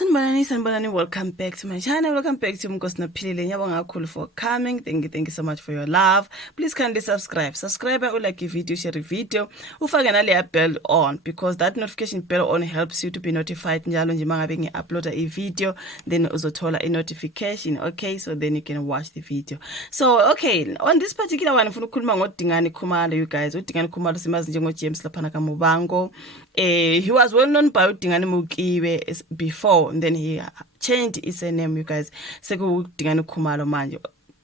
Sanibonani, welcome back to my channel. Welcome back to Mkosinaphilile. Ngiyabonga kakhulu for coming. Thank you so much for your love. Please kindly subscribe. Subscribe, like video, share a video. Ufake nale bell on because that notification bell on helps you to be notified njalo nje mangabe ngi-upload a video, then uzothola a notification. Okay, so then you can watch the video. So okay, on this particular one ngifuna ukukhuluma ngoDingani Khumalo, you guys. uDingani Khumalo simazi njengo James laphana kaMubango. He was well known by uDingani Mukiwe before, and then he changed his name, you guys. SekuDingani Khumalo manje.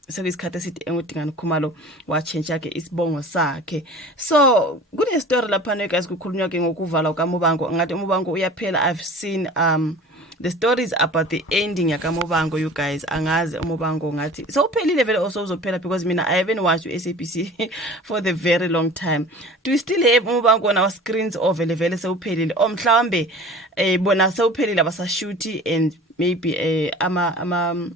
Sekuyisikhathi esithi enguDingani Khumalo wachange ke isibongo sakhe. So kune story lapha you guys kukhulunywa ke ngokuvala kaMubango. Ngathi uMubango uyaphela. I've seen the stories about the ending yakaMubango, you guys. Angazi uMubango ngathi so uphelile vele also uzophela, because mina I haven't watched SABC for the very long time. Do we still have uMubango on our screens or vele sewuphelile? Mhlawumbe bona sewuphelile abasashuti and maybe ama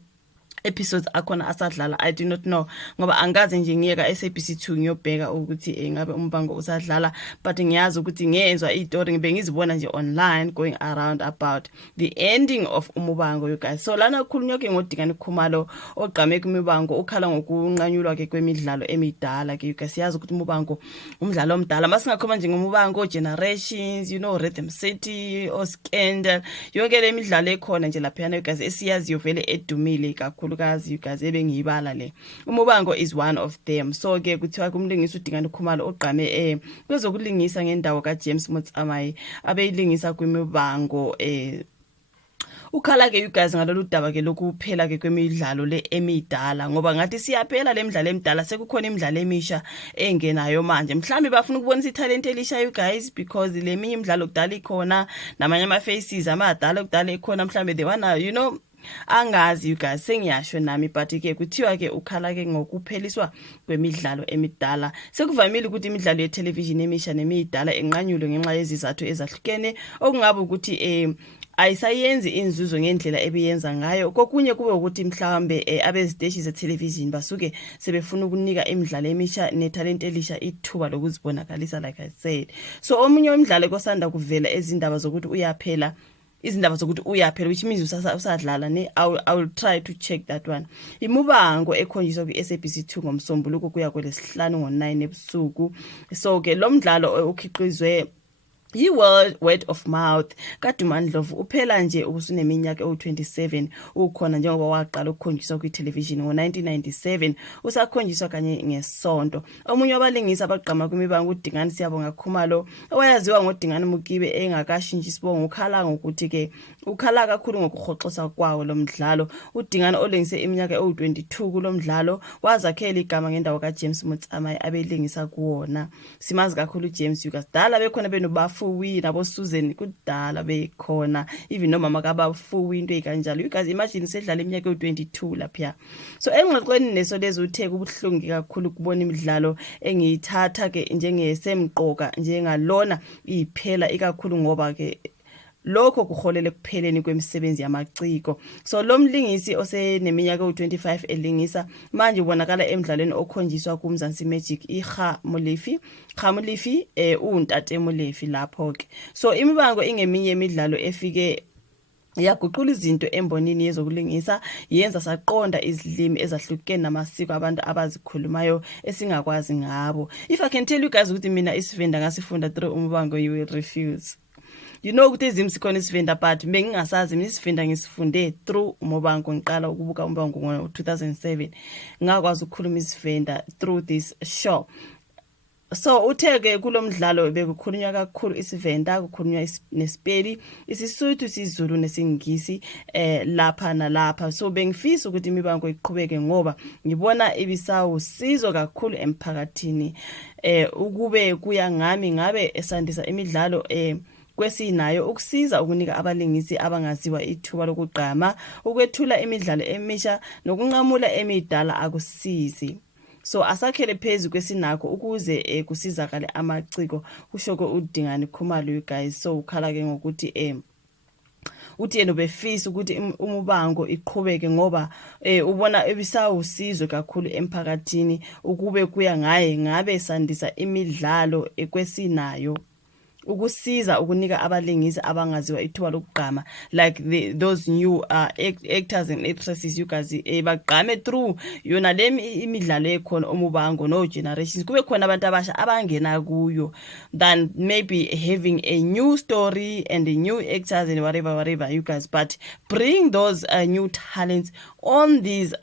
episodes akhona asadlala. I do not know ngoba angazi nje ngiyeka SABC2 ngiyobheka ukuthi ngabe uMubango usadlala, but ngiyazi ukuthi ngiyezwa istory ngibe ngizibona nje online going around about the ending of uMubango, you guys. So lana kukhulunywa ke ngoDingani Khumalo ogqame kuMubango, ukhala ngokunqanyulwa ke kwemidlalo emidala ke, you guys. Siyazi ukuthi uMubango umdlalo omdala masingakhoma nje ngoMubango Generations, you know, Rhythm City or Scandal, yonke le midlalo ekhona nje lapha, you guys, esiyaziyo vele edumile kakhulu, you guys. Ebengiyibala le uMubango is one of them. So ke kuthiwa kumlingisi uDingani Khumalo ogqame kwezokulingisa ngendawo kaJames Motsamai abeyilingisa kwiMubango ukhala ke, you guys, ngalolu daba ke lokuphela ke kwemidlalo le emidala, ngoba ngathi siyaphela le midlalo emidala sekukhona imidlalo emisha engenayo manje. Mhlambe bafuna ukubonisa italent elisha, you guys, because le minye imidlalo kudala ikhona namanye ama faces amadala kudala ikhona, mhlambe they wanna, you know, angazi, you guys. Sengiyasho nami, but ke kuthiwa ke ukhala ke ngokupheliswa kwemidlalo emidala. Sekuvamile ukuthi imidlalo ye-television emisha nemidala enqanyulwe ngenxa yezizathu ezahlukene, okungabe ukuthi ayisayenzi inzuzo ngendlela ebeyenza ngayo. Kokunye kube ukuthi mhlawumbe abeziteshi ze-television basuke sebefuna ukunika imidlalo emisha netalent elisha ithuba lokuzibonakalisa, like I said. So omunye umdlalo kosanda kuvela ezindaba zokuthi uyaphela, izindaba zokuthi uyaphela, which means usadlala ne. I will try to check that one. iMubango ekhonjiswa kwi-SABC2 ngomsombuluko kuya kwelesihlanu ngo-9 ebusuku. So ke lo mdlalo ukhiqizwe yi-World Word of Mouth kaDumani Ndlovu. Uphela nje usuneminyaka ewu-27 ukhona, njengoba waqala ukukhonjiswa kwi-television ngo-1997, usakhonjiswa kanye ngesonto. Omunye wabalingisi abagqama kwimibango uDingani Siyabonga Khumalo, owayaziwa ngoDingani Mukiwe, engakashintsha isibongo, ukhala ngokuthi ke ukhala kakhulu ngokuhoxosa kwawo lo mdlalo. uDingani olengise iminyaka ewu-22 kulo mdlalo wazakhela igama ngendawo kaJames Motsamai abelingisa kuwona. Simazi kakhulu uJames, you guys. Dala bekhona benobafuwi nabo Susan kudala bekhona, even nomama kabafuwi into ekanjalo, you guys. Imagine sedlala iminyaka ewu-22 lapha. So engxoxweni neso lezo uthe kubuhlungu kakhulu kubona imidlalo engiyithatha ke njengesemqoka njengalona iphela, ikakhulu ngoba ke lokho kuholele kupheleni kwemisebenzi yamaciko. So lo mlingisi oseneminyaka ewu-25 elingisa manje ubonakala emidlalweni okhonjiswa kuMzansi Magic iKha Molefi uNtate Molefi lapho ke. So iMubango ingeminye imidlalo efike yaguqula izinto embonini yezokulingisa, yenza saqonda izilimi ezahlukene namasiko abantu abazikhulumayo esingakwazi ngabo. If I can tell you guys ukuthi mina isivenda ngasifunda through uMubango, you will refuse. You know ukuthi ezimsikhona isivenda, but bengingasazi mina isivenda ngisifunde through uMubango. Ngiqala ukubuka uMubango ngo-2007, ngakwazi ukukhuluma isivenda through this show. So utheke kulo mdlalo bekukhulunywa kakhulu isivenda, kukhulunywa neSpedi, isiSuthu, isiZulu nesingisi lapha nalapha. So bengifisa ukuthi iMubango iqhubeke ngoba ngibona ibisawusizo kakhulu emphakathini. Ukube kuya ngami ngabe esandisa imidlalo kwesinayo ukusiza ukunika abalingisi abangaziwa ithuba lokugqama, ukwethula imidlalo emisha nokunqamula emidala akusizi. So asakhele phezulu kwesinakho ukuze kusizakale amaciko, kushoko uDingani Khumalo, you guys. So ukhala ke ngokuthi uthi yena ubefisa ukuthi uMubango iqhubeke ngoba ubona ebisawusizo kakhulu emphakathini, ukube kuya ngaye ngabe sandisa imidlalo ekwesinayo ukusiza ukunika abalingisi abangaziwa ithuba lokugqama like those new actors and actresses you guys bagqame through yona le imidlalo ekhona Omubango no Generations, kube khona abantu abasha abangena kuyo, than maybe having a new story and a new actors and whatever you guys, but bring those new talents on these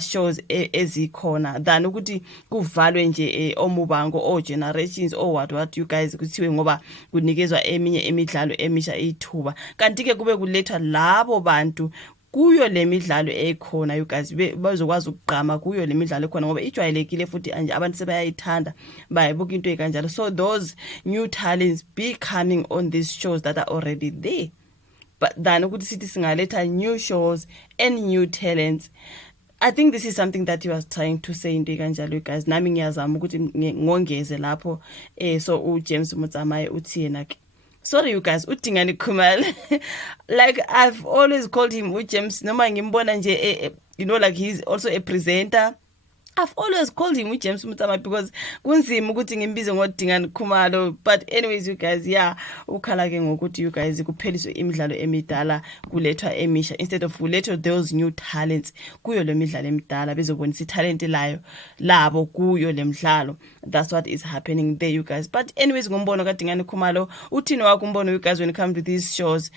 shows ezikhona than ukuthi kuvalwe nje Omubango o Generations or what you guys kuthiwe ngoba kunikezwa eminye imidlalo emisha ithuba, kanti ke kube kulethwa labo bantu kuyo le midlalo ekhona you guys bazokwazi ukugqama kuyo le midlalo ekhona ngoba ijwayelekile futhi abantu sebayayithanda bayibuka into ekanjalo. So those new talents be coming on these shows that are already there, but than ukuthi sithi singaletha new shows and new talents. I think this is something that he was trying to say into kanjalo guys, nami ngiyazama ukuthi ngongeze lapho so uJames Motsamai uthi yena ke, sorry you guys, uDingani Khumalo like I've always called him uJames noma ngimbona nje you know, like he's also a presenter. I've always called him James Motsamai because kunzima ukuthi ngimbize ngoDingani Khumalo, but anyways you guys, yeah, ukhala ke ngokuthi you guys kupheliswe imidlalo emidala kulethwa emisha instead of kulethwa those new talents kuyo le midlalo emidala bezobonisa italent layo labo kuyo le midlalo. That's what is happening there you guys. But anyways ngombono kaDingani Khumalo uthini wakho umbono you guys when it comes to these shows?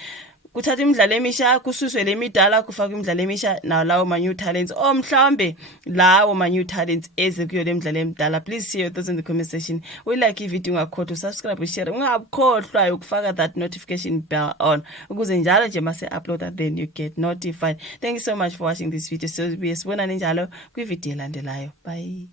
Kuthatha imidlalo emisha kususwe le midala kufaka imidlalo emisha lawo ma new talents mhlawumbe lawo ma new talents ezekuyo le midlalo emidala? Please share your thoughts in the comment section. Like ivideo ungakhohlwa subscribe share, ungakhohlwa ukufaka that notification bell on ukuze njalo nje mase upload then you get notified. Thank you so much for watching this video. So sibonane njalo kwivideo elandelayo. Bye.